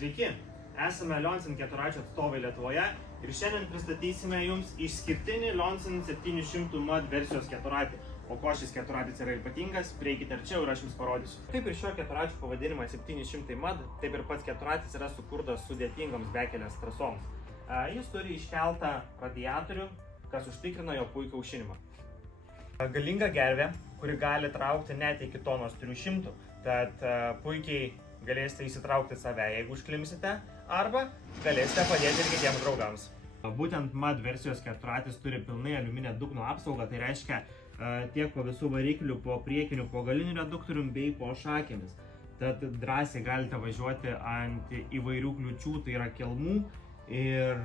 Sveiki, esame Lionsin keturračių atstovai Lietuvoje ir šiandien pristatysime Jums išskirtinį Lionsin 700 MUD versijos keturratį. O ko šis keturratis yra ypatingas, prieikite arčiau ir aš Jums parodysiu. Kaip ir šio keturračio pavadinimas 700 MUD, taip ir pats keturratis yra sukurtas sudėtingoms bekelės trasoms. Jis turi iškeltą radiatorių, kas užtikrina jo puikų aušinimą. Galinga gervė, kuri gali traukti net iki tonos 300, tad puikiai galėsite įsitraukti save, jeigu užklimsite, arba galėsite padėti ir kitiems draugams. Būtent MUD versijos keturratis turi pilnai aliuminio dugno apsaugą, tai reiškia tiek po visų variklių, po priekinių, po galinių reduktorių bei po šakėmis. Tad drąsiai galite važiuoti ant įvairių kliūčių, tai yra kelmų, ir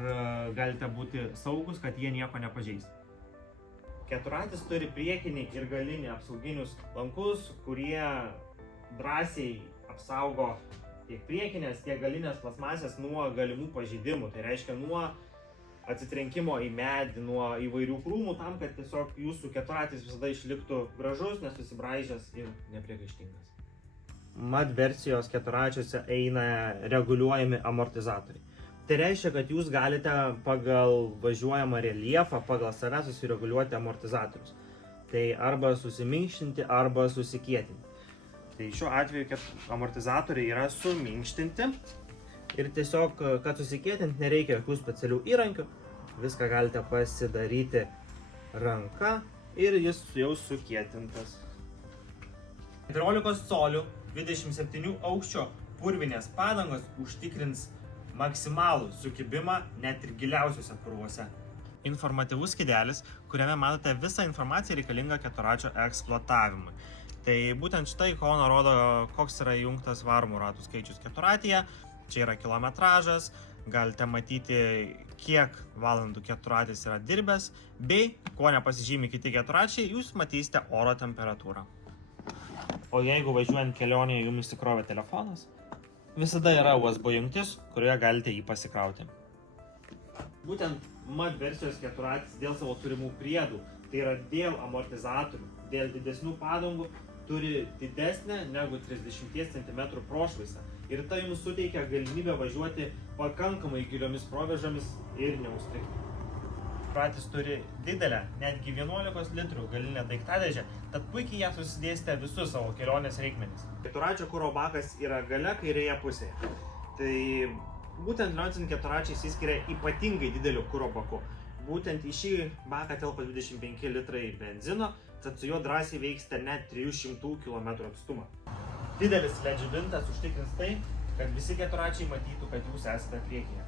galite būti saugus, kad jie nieko nepažeis. Keturratis turi priekinį ir galinį apsauginius lankus, kurie drąsiai apsaugo tiek priekinės, tiek galinės plastmasės nuo galimų pažeidimų. Tai reiškia nuo atsitrenkimo į medį, nuo įvairių krūmų, tam, kad tiesiog jūsų keturratis visada išliktų gražus, nesusibraižęs ir nepriekaištingas. MUD versijos keturračiuose eina reguliuojami amortizatoriai. Tai reiškia, kad jūs galite pagal važiuojamą reljefą, pagal save susireguliuoti amortizatorius. Tai arba susiminkštinti, arba susikietinti. Tai šiuo atveju amortizatoriai yra suminkštinti ir tiesiog, kad susikietinti, nereikia jokių specialių įrankių. Viską galite pasidaryti ranka ir jis jau sukietintas. 14 colių 27 aukščio purvinės padangos užtikrins maksimalų sukibimą net ir giliausiuose purvuose. Informatyvus skydelis, kuriame matote visą informaciją reikalingą keturračio eksploatavimui. Tai būtent šita ikona rodo, koks yra įjungtas varomų ratų skaičius keturratyje. Čia yra kilometražas, galite matyti, kiek valandų keturratis yra dirbęs, bei, kuo nepasižymi kiti keturračiai, jūs matysite oro temperatūrą. O jeigu važiuojant kelionėje jums įsikrovė telefonas, visada yra USB jungtis, kurioje galite jį pasikrauti. Būtent MUD versijos keturratis dėl savo turimų priedų, tai yra dėl amortizatorių, dėl didesnių padangų, turi didesnę negu 30 cm prošvaisą. Ir tai jums suteikia galimybę važiuoti pakankamai giliomis provėžomis ir neužstrigti. Keturratis turi didelę, netgi 11 litrų galinę daiktadėžę, tad puikiai ją susidėsite visus savo kelionės reikmenis. Keturračio kuro bakas yra gale kairėje pusėje. Tai būtent Lionsin keturračiai išsiskiria ypatingai dideliu kuro baku. Būtent į šį baką telpa 25 litrai benzino, tad su juo drąsiai veiksite net 300 km atstumą. Didelis LED žibintas užtikrins tai, kad visi keturračiai matytų, kad jūs esate priekyje.